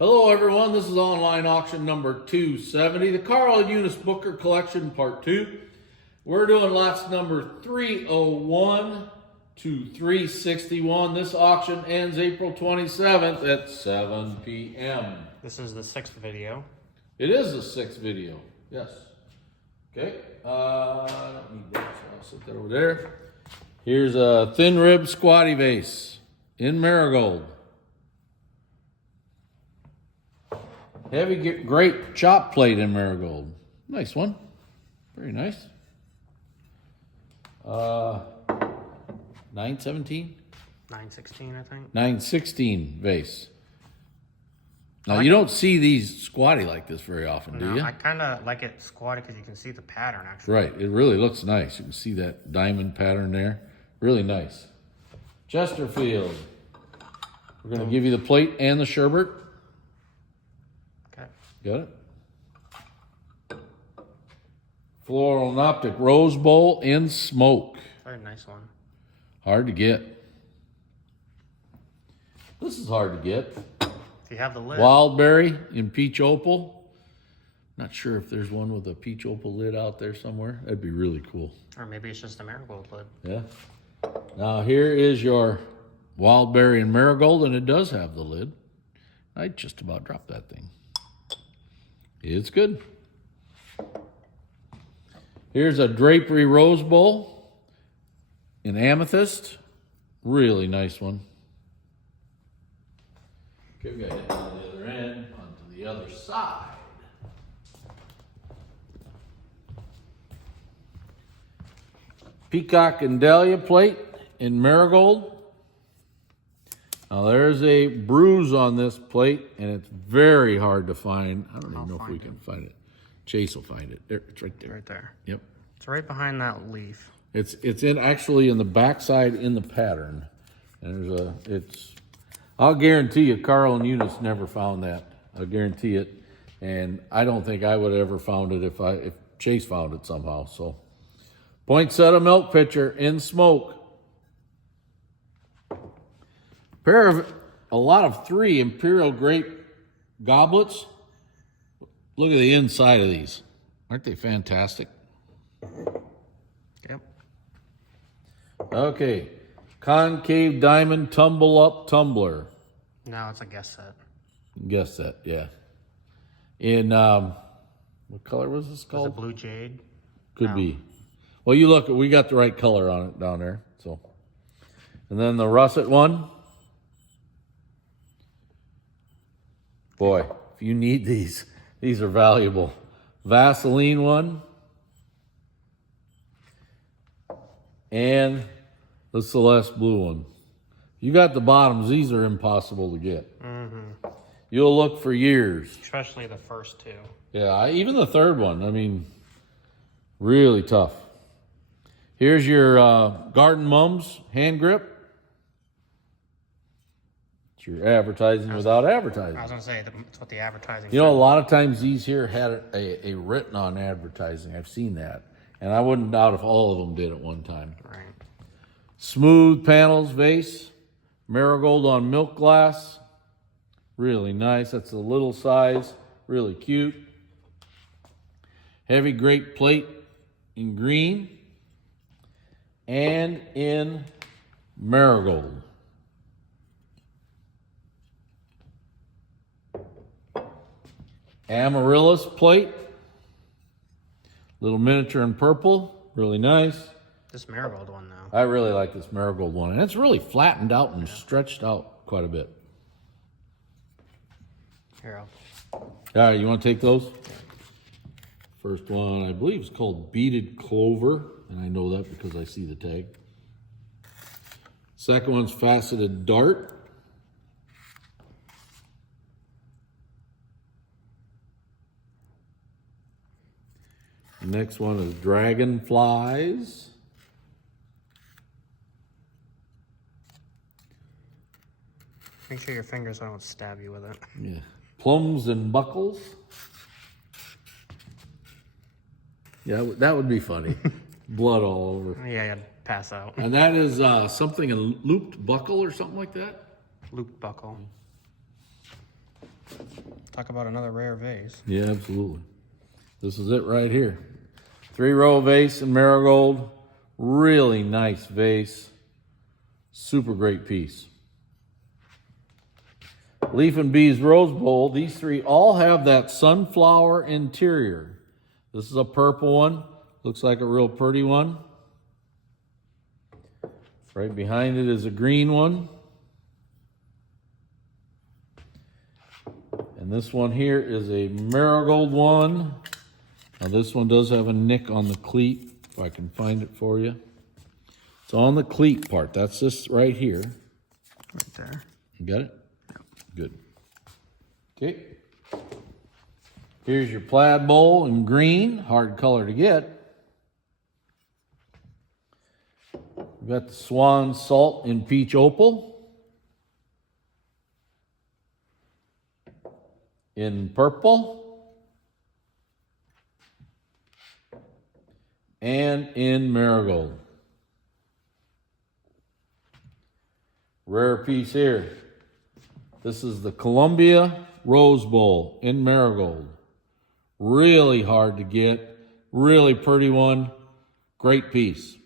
Hello everyone, this is online auction number 270, the Carl and Eunice Booker Collection Part 2. We're doing lots number 301 to 361. This auction ends April 27th at 7 p.m. This is the 6th video. It is the 6th video, yes. Okay, I don't need that, so I'll set that over there. Here's a thin rib squatty vase in marigold. Heavy grape chop plate in marigold. Nice one. Very nice. 917? 916, I think. 916 vase. Now, you don't see these squatty like this very often, do you? I kind of like it squatty because you can see the pattern, actually. Right. It really looks nice. You can see that diamond pattern there. Really nice. Chesterfield. We're going to give you the plate and the sherbet. Okay. Got it? Floral and optic rose bowl in smoke. Very nice one. Hard to get. This is hard to get. If you have the lid. Wildberry in peach opal. Not sure if there's one with a peach opal lid out there somewhere. That'd be really cool. Or maybe it's just a marigold lid. Yeah. Now here is your wildberry and marigold, and it does have the lid. I just about dropped that thing. It's good. Here's a drapery rose bowl in amethyst. Really nice one. Okay, we got it on the other end, onto the other side. Peacock and dahlia plate in marigold. Now there's a bruise on this plate, and it's very hard to find. I don't even know if we can find it. Chase will find it. There, it's right there. Right there. Yep. It's right behind that leaf. It's actually in the backside in the pattern. And I'll guarantee you Carl and Eunice never found that. I'll guarantee it. And I don't think I would have ever found it if Chase found it somehow. So poinsettia milk pitcher in smoke. A lot of 3 imperial grape goblets. Look at the inside of these. Aren't they fantastic? Yep. Okay. Concave diamond tumble up tumbler. No, it's a guess set. Guess that, yeah. In, what color was this Was called? it blue jade? Could No. be. Well, you look, we got the right color on it down there, so. And then the russet one. Boy, if you need these are valuable. Vaseline one. And the Celeste blue one. You got the bottoms. These are impossible to get. Mm-hmm. You'll look for years. Especially the first 2. Yeah, even the third one. I mean, really tough. Here's your Garden Mums hand grip. It's your advertising without advertising. I was going to say, that's what the advertising You know, a lot of times these here had a written on advertising. I've seen that. And I wouldn't doubt if all of them did at one time. Right. Smooth panels vase. Marigold on milk glass. Really nice. That's a little size. Really cute. Heavy grape plate in green. And in marigold. Amaryllis plate. Little miniature in purple. Really nice. This marigold one, though. I really like this marigold one. And it's really flattened out and stretched out quite a bit. Here, All right, you want to take those? First one, I believe, is called Beaded Clover. And I know that because I see the tag. Second one's Faceted Dart. The next one is Dragonflies. Make sure your fingers don't stab you with it. Yeah. Plums and Buckles. Yeah, that would be funny. Blood all over. Yeah, I'd pass out. And that is something, a looped buckle or something like that? Loop buckle. Talk about another rare vase. Yeah, absolutely. This is it right here. 3-row vase in marigold. Really nice vase. Super great piece. Leaf and Bees Rose Bowl. These three all have that sunflower interior. This is a purple one. Looks like a real pretty one. Right behind it is a green one. And this one here is a marigold one. Now this one does have a nick on the cleat, if I can find it for you. It's on the cleat part. That's this right here. Right there. You got it? Good. Okay. Here's your plaid bowl in green, hard color to get. We've got the Swan Salt in peach opal. In purple. And in marigold. Rare piece here. This is the Columbia Rose Bowl in marigold. Really hard to get. Really pretty one. Great piece.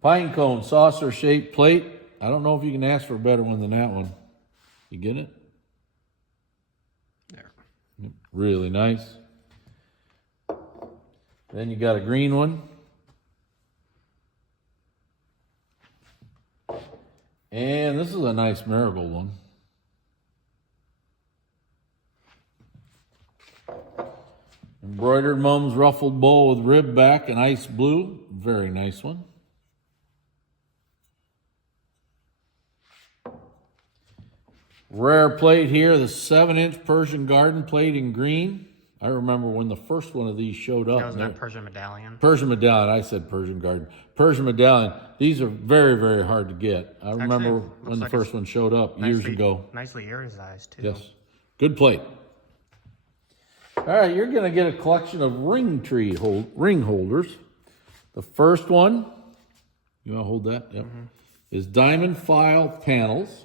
Pine cone saucer shaped plate. I don't know if you can ask for a better one than that one. You get it? There. Really nice. Then you got a green one. And this is a nice marigold one. Embroidered Mum's ruffled bowl with rib back and ice blue. Very nice one. Rare plate here, the 7-inch Persian Garden plate in green. I remember when the first one of these showed up. That was that Persian medallion. Persian medallion. I said Persian Garden. Persian medallion. These are very, very hard to get. I remember when the first one showed up years ago. Nicely earrized too. Yes. Good plate. All right, you're going to get a collection of ring holders. The first one, you want to hold that? Yep. Is diamond file panels.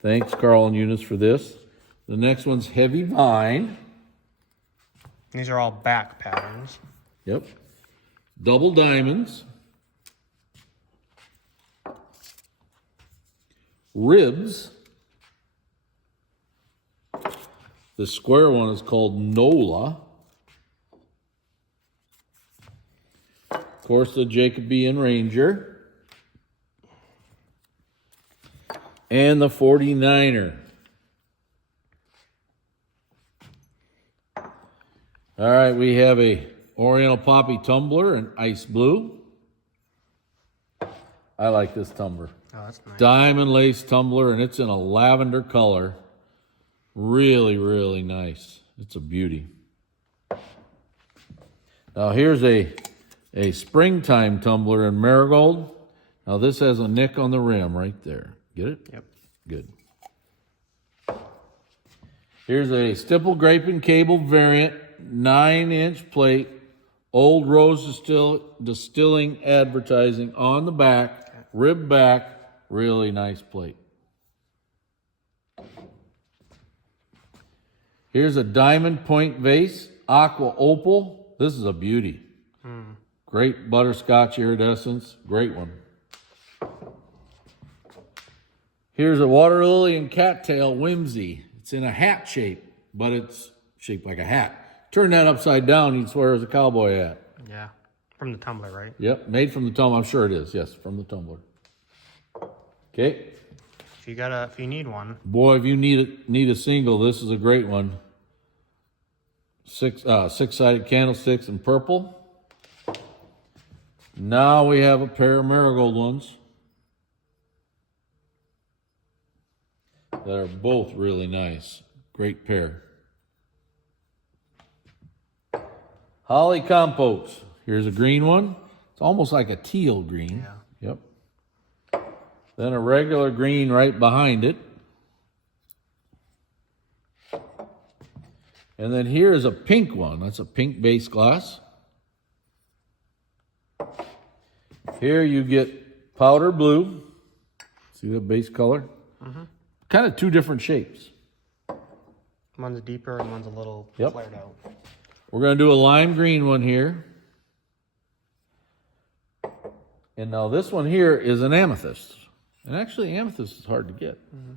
Thanks, Carl and Eunice, for this. The next one's heavy vine. These are all back patterns. Yep. Double diamonds. Ribs. The square one is called Nola. Of course, the Jacobean Ranger. And the 49er. All right, we have a Oriental Poppy tumbler in ice blue. I like this tumbler. Oh, that's nice. Diamond lace tumbler, and it's in a lavender color. Really, really nice. It's a beauty. Now here's a springtime tumbler in marigold. Now this has a nick on the rim right there. Get it? Yep. Good. Here's a stipple grape and cable variant, 9-inch plate, Old Rose Distilling advertising on the back, rib back, really nice plate. Here's a diamond point vase, aqua opal. This is a beauty. Great butterscotch iridescence, great one. Here's a water lily and cattail whimsy. It's in a hat shape, but it's shaped like a hat. Turn that upside down, you'd swear it was a cowboy hat. Yeah. From the tumbler, right? Yep, made from the tumbler. I'm sure it is. Yes, from the tumbler. Okay. If you need one. Boy, if you need a single, this is a great one. Six-sided candlesticks in purple. Now we have a pair of marigold ones that are both really nice. Great pair. Holly compotes. Here's a green one. It's almost like a teal green. Yeah. Yep. Then a regular green right behind it. And then here is a pink one. That's a pink base glass. Here you get powder blue. See that base color? kind of two different shapes. One's deeper and one's a little Yep. flared out. We're going to do a lime green one here. And now this one here is an amethyst. And actually amethyst is hard to get. Mm-hmm.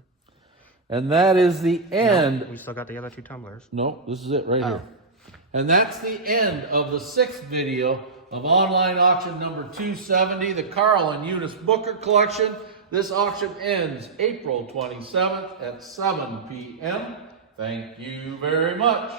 And that is the end. No, we still got the other two tumblers. No, this is it right here. And that's the end of the 6th video of online auction number 270, the Carl and Eunice Booker collection. This auction ends April 27th at 7 p.m. Thank you very much.